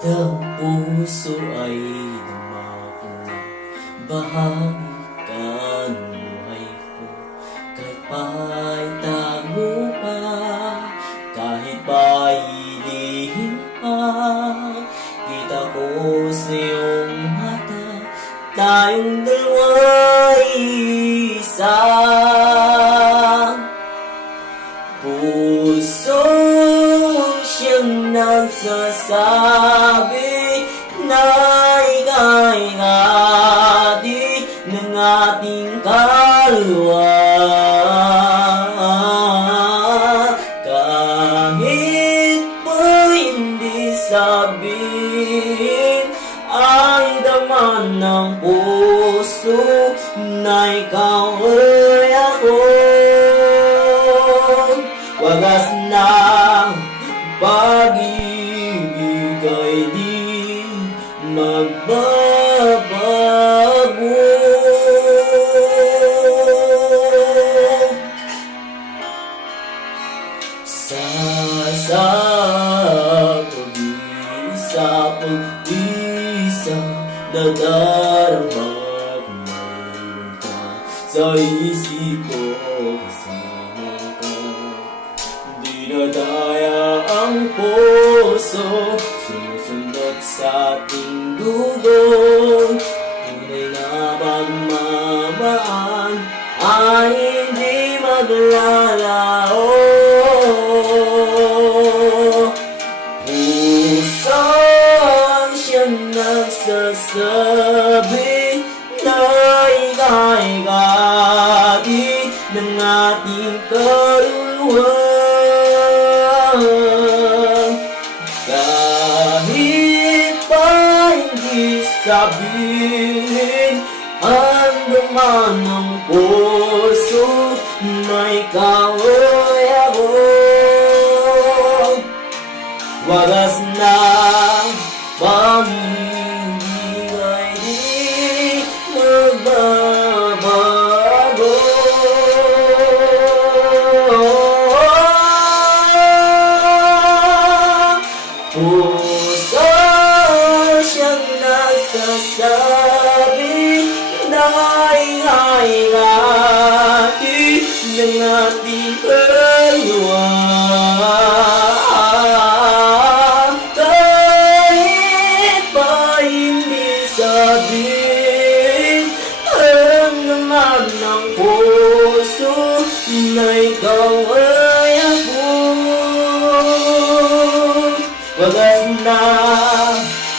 Ang puso ay dumako na bahagi ka ng buhay ko. Kahit pa'y tago pa, kahit pa'y lihim pa, kita ko sa iyong mata, tayong dalawa'y isa. Puso ang siyang nagsasabi na ika'y hati ng ating kaluluwa. Kahit po hindi sabihin, ay daman ng puso na ikaw ay ako. Wagas na pag-ibig ay di magbabago. Sa pag-isa nadarama kung mayroon ka sa isip ko, kasama ka. Dinadaya ang puso, sumusunod sa ating dugo. Tunay na pagmamahal ay hindi maglalao. Puso ang siyang nagsasabi na ika'y hati ng ating kaluluwa. Kahit pa hindi sabihin, andaman ng puso na ikaw ay ako. Wagas na pag-ibig ay di magbabago. Puso siyang nagsasabi na ika'y hati ng ating kaluluwa. Kahit pa hindi sabihin, alam naman ng puso na ikaw ay ako. Wagas na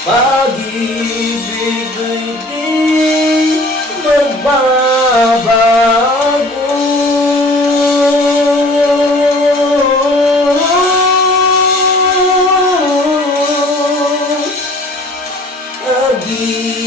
pag-ibig ay di magbabago. Pag-ibig